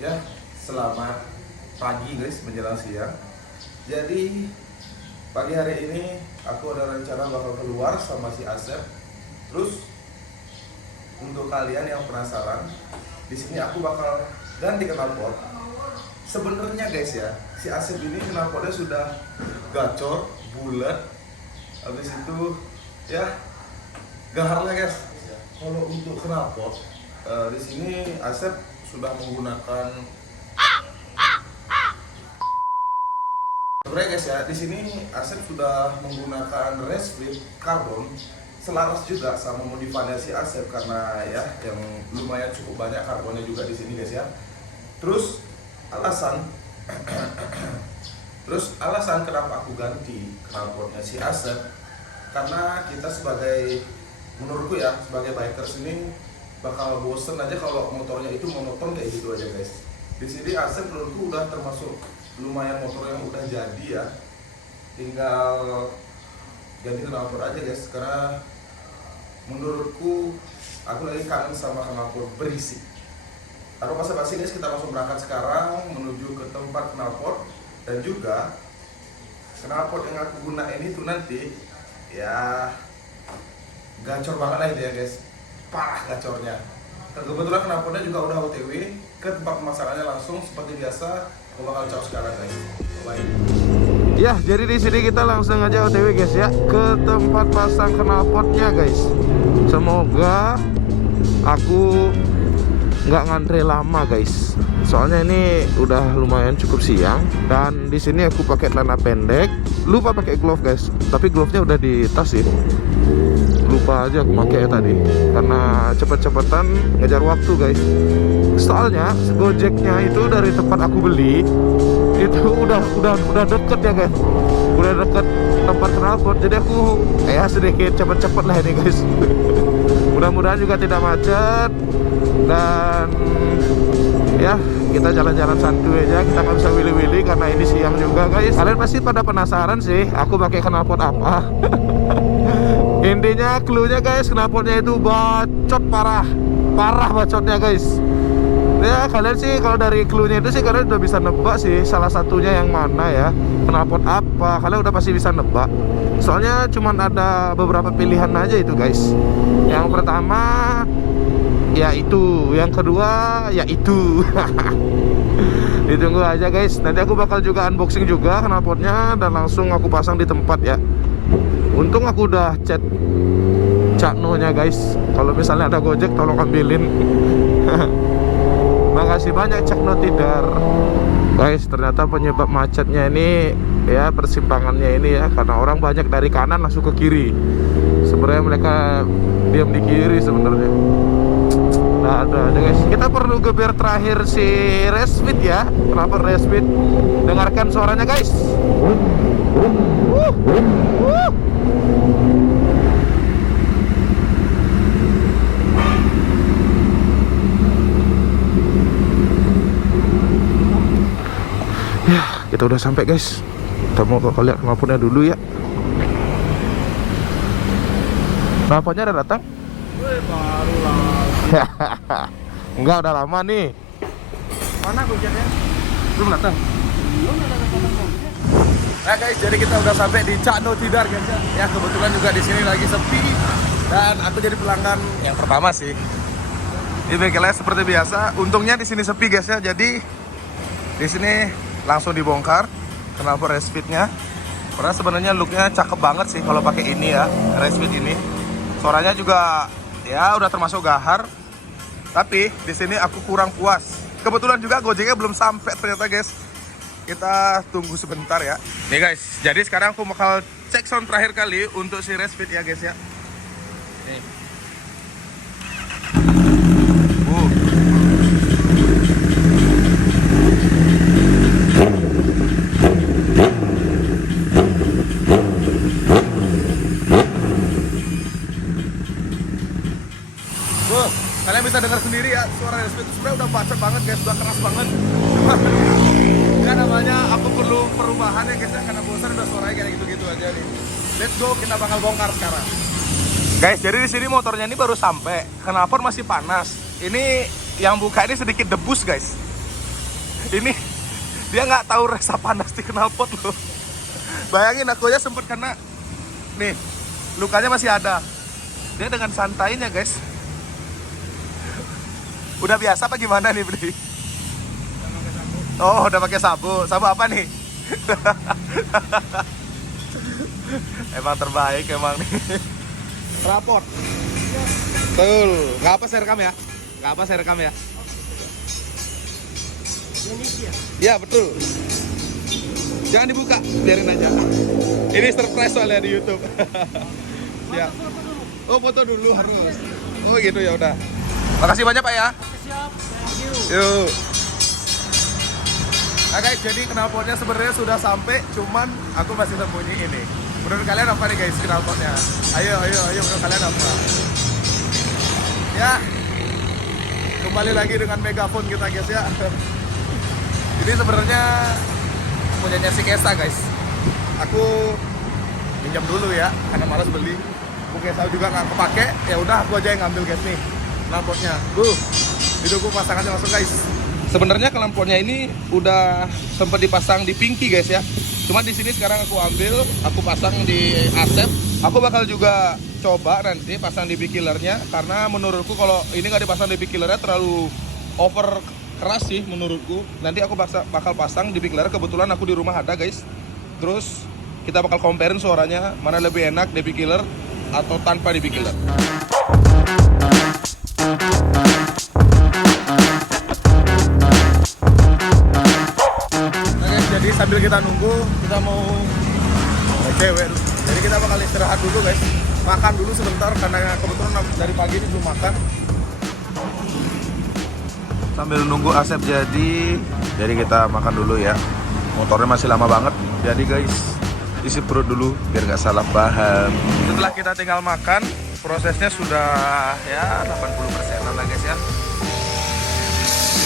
Ya, selamat pagi guys, menjelang siang. Jadi pagi hari ini aku ada rencana bakal keluar sama si Asep. Terus untuk kalian yang penasaran, di sini aku bakal ganti knalpot. Sebenarnya guys ya, si Asep ini knalpotnya sudah gacor, bulat. Habis itu ya gahar lah guys. Kalau untuk knalpot di sini Asep sudah menggunakan sebenarnya guys ya, di sini Asep sudah menggunakan Resfit karbon selaras juga sama modifannya si Asep karena ya yang lumayan cukup banyak karbonnya juga di sini guys ya. Terus alasan kenapa aku ganti knalpotnya si Asep karena kita sebagai, menurutku ya, sebagai bikers ini bakal bosen aja kalau motornya itu monoton kayak gitu aja guys. Di sini Asep menurutku udah termasuk lumayan motor yang udah jadi ya. Tinggal ganti knalpot aja guys karena menurutku aku lagi kangen sama knalpot berisik. Tanpa basa-basi guys, kita langsung berangkat sekarang menuju ke tempat knalpot. Dan juga knalpot yang aku gunain itu nanti ya gacor banget lah itu ya guys, parah gacornya. Dan kebetulan knalpotnya juga udah OTW ke tempat pemasangannya langsung seperti biasa. Aku bakal cek sekarang guys. Bye. Ya, jadi di sini kita langsung aja OTW guys ya ke tempat pasang knalpotnya guys. Semoga aku nggak ngantre lama guys. Soalnya ini udah lumayan cukup siang dan di sini aku pakai celana pendek. Lupa pakai glove guys, tapi glove-nya udah di tas sih. Lupa aja aku pakai tadi karena cepet-cepetan ngejar waktu guys. Soalnya Gojeknya itu dari tempat aku beli itu udah deket ya guys, udah deket tempat knalpot. Jadi aku sedikit cepet-cepet lah ini guys. Mudah-mudahan juga tidak macet dan ya kita jalan-jalan santuy aja, kita nggak bisa willy-willy karena ini siang juga guys. Kalian pasti pada penasaran sih aku pakai knalpot apa. Intinya cluenya guys, knalpotnya itu bacot parah bacotnya guys. Ya kalian sih kalau dari cluenya itu sih kalian udah bisa nebak sih salah satunya yang mana ya, knalpot apa, kalian udah pasti bisa nebak. Soalnya cuman ada beberapa pilihan aja itu guys. Yang pertama ya itu, yang kedua ya itu. Ditunggu aja guys, nanti aku bakal juga unboxing juga knalpotnya dan langsung aku pasang di tempat ya. Untung aku udah chat Caknonya guys, kalau misalnya ada Gojek tolong ambilin. Makasih banyak Cakno Tidar. Guys, ternyata penyebab macetnya ini ya persimpangannya ini ya karena orang banyak dari kanan langsung ke kiri. Sebenarnya mereka diam di kiri sebenarnya. Nah, ada guys. Kita perlu geber terakhir si Resfit ya. Kenapa Resfit? Dengarkan suaranya guys. Ya, kita udah sampai guys. Kita mau ke lihat knalpotnya dulu ya. Knalpotnya udah datang? Baru lah. Enggak, udah lama nih. Mana Gojeknya? Belum datang. Nah guys, jadi kita udah sampai di Cakno Tidar guys ya. Ya kebetulan juga di sini lagi sepi dan aku jadi pelanggan yang pertama sih. Di bengkelnya seperti biasa. Untungnya di sini sepi guys ya. Jadi di sini langsung dibongkar knalpot Resfitnya. Karena sebenarnya looknya cakep banget sih kalau pakai ini ya, Resfit ini. Suaranya juga ya udah termasuk gahar. Tapi di sini aku kurang puas. Kebetulan juga Gojeknya belum sampai ternyata guys. Kita tunggu sebentar ya. Nih guys, jadi sekarang aku bakal cek sound terakhir kali untuk si Resfit ya guys ya. Nih. Kalian bisa dengar sendiri ya, suara Resfit itu sebenarnya udah bacot banget guys, udah keras banget. Ya namanya aku perlu perubahan ya guys ya, karena bosan udah suaranya kayak gitu-gitu aja nih. Let's go, kita bakal bongkar sekarang. Guys, jadi di sini motornya ini baru sampai, knalpot masih panas. Ini yang buka ini sedikit debus guys. Ini dia nggak tahu rasa panas di knalpot loh. Bayangin aku aja sempet kena. Nih, lukanya masih ada. Dia dengan santainya guys. Udah biasa apa gimana nih Bri? Oh, udah pakai sabu. Sabu apa nih? Emang terbaik emang nih. Raport. Betul. Nggak apa saya rekam ya? Nggak apa saya rekam ya? Indonesia. Ya betul. Jangan dibuka, biarin aja. Ini surprise soalnya di YouTube. Ya. Oh foto dulu harus. Oh gitu ya udah. Makasih banyak Pak ya. Siap, thank you. Yuk. Nah guys, jadi knalpotnya sebenarnya sudah sampai, cuman aku masih sembunyi ini. Menurut kalian apa nih guys knalpotnya? Ayo, menurut kalian apa? Ya, kembali lagi dengan megafon kita guys ya. Ini sebenarnya punyanya si Kesa guys. Aku pinjam dulu ya, karena malas beli. Bu Kesa juga nggak kepake, ya udah aku aja yang ngambil guys nih knalpotnya. Didukung pasangannya langsung guys. Sebenarnya knalpotnya ini udah sempat dipasang di Pinky guys ya. Cuma di sini sekarang aku ambil, aku pasang di Asep. Aku bakal juga coba nanti pasang di big killernya, karena menurutku kalau ini nggak dipasang di big killernya terlalu over keras sih menurutku. Nanti aku bakal pasang di big killer. Kebetulan aku di rumah ada guys. Terus kita bakal comparein suaranya mana lebih enak di big killer atau tanpa di big killer. Jadi sambil kita nunggu, kita mau cewek dulu. Jadi kita bakal istirahat dulu guys. Makan dulu sebentar, karena kebetulan dari pagi ini belum makan. Sambil nunggu Asep jadi kita makan dulu ya. Motornya masih lama banget. Jadi guys, isi perut dulu biar nggak salah paham. Setelah kita tinggal makan, prosesnya sudah ya 80% lah guys ya.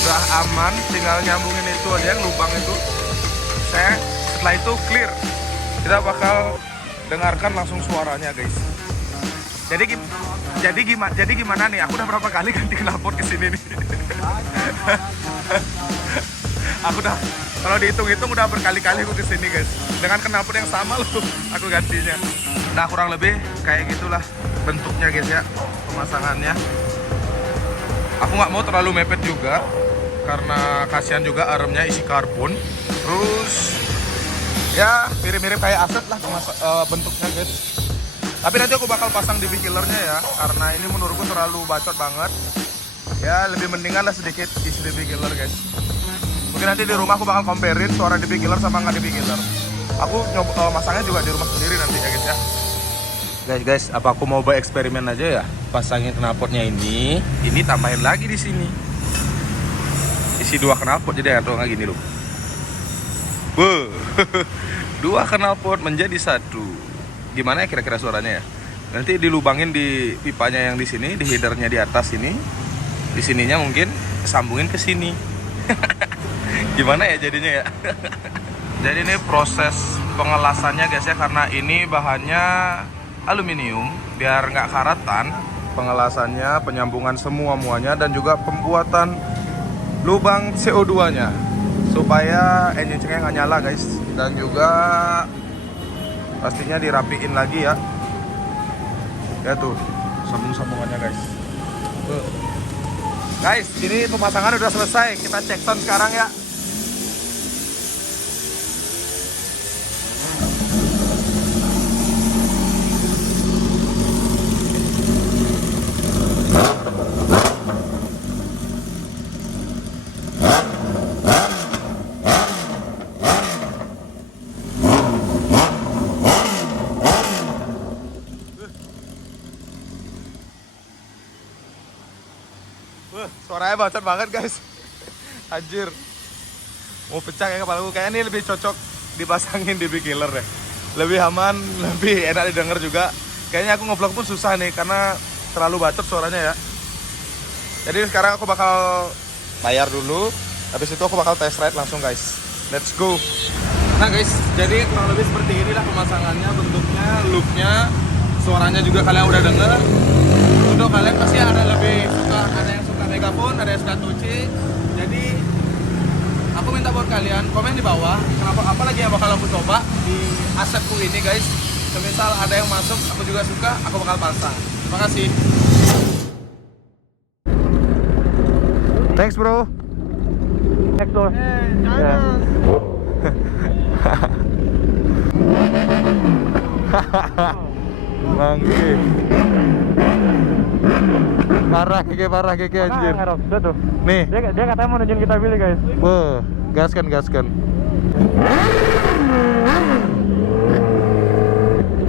Sudah aman, tinggal nyambungin itu aja yang lubang itu. Setelah itu clear, kita bakal dengarkan langsung suaranya guys. Jadi gimana nih? Aku udah berapa kali ganti knalpot kesini nih. Aku udah, kalau dihitung-hitung udah berkali-kali aku kesini guys. Dengan knalpot yang sama loh aku gantinya. Nah kurang lebih kayak gitulah bentuknya guys ya, pemasangannya. Aku nggak mau terlalu mepet juga, karena kasihan juga armnya isi karbon. Terus ya mirip-mirip kayak Asset lah bentuknya guys. Tapi nanti aku bakal pasang di big killernya ya, karena ini menurutku terlalu bacot banget. Ya lebih mendingan lah sedikit isi di big killer guys. Mungkin nanti di rumah aku bakal comparein suara di big killer sama nggak di big killer. Aku masangnya juga di rumah sendiri nanti ya guys ya. Guys, apa aku mau buat eksperimen aja ya? Pasangin knalpotnya ini tambahin lagi di sini. Isi 2 knalpot jadi atau nggak gini loh. Dua knalpot menjadi 1. Gimana ya kira-kira suaranya ya? Nanti dilubangin di pipanya yang di sini, di headernya di atas ini. Di sininya mungkin sambungin ke sini. Gimana ya jadinya ya? Jadi ini proses pengelasannya guys ya, karena ini bahannya aluminium biar nggak karatan. Pengelasannya, penyambungan semua-muanya, dan juga pembuatan lubang CO2-nya supaya engine check-nya nggak nyala guys. Dan juga pastinya dirapiin lagi ya. Ya tuh sambung-sambungannya guys. Tuh. Guys, ini pemasangan udah selesai. Kita cek sound sekarang ya. Suaranya bacot banget guys. Anjir, mau pecah ya kepalaku. Kayaknya ini lebih cocok dipasangin di big killer deh. Lebih aman, lebih enak didengar juga. Kayaknya aku ngevlog pun susah nih, karena terlalu bacot suaranya ya. Jadi sekarang aku bakal bayar dulu. Habis itu aku bakal test ride langsung guys. Let's go. Nah guys, jadi kurang lebih seperti inilah pemasangannya, bentuknya, looknya. Suaranya juga kalian udah denger. Untuk kalian pasti ada yang suka megafon, ada yang suka touch. Jadi aku minta kalian komen di bawah kenapa apa lagi yang bakal aku coba di asetku ini guys. Semisal ada yang masuk aku juga suka, aku bakal pasang. Terima kasih. Thanks bro. Next door. Mangke. Parah keke anjir. Udah tuh. Nih. Dia katanya mau nunjukin kita pilih guys. Wah, gaskan.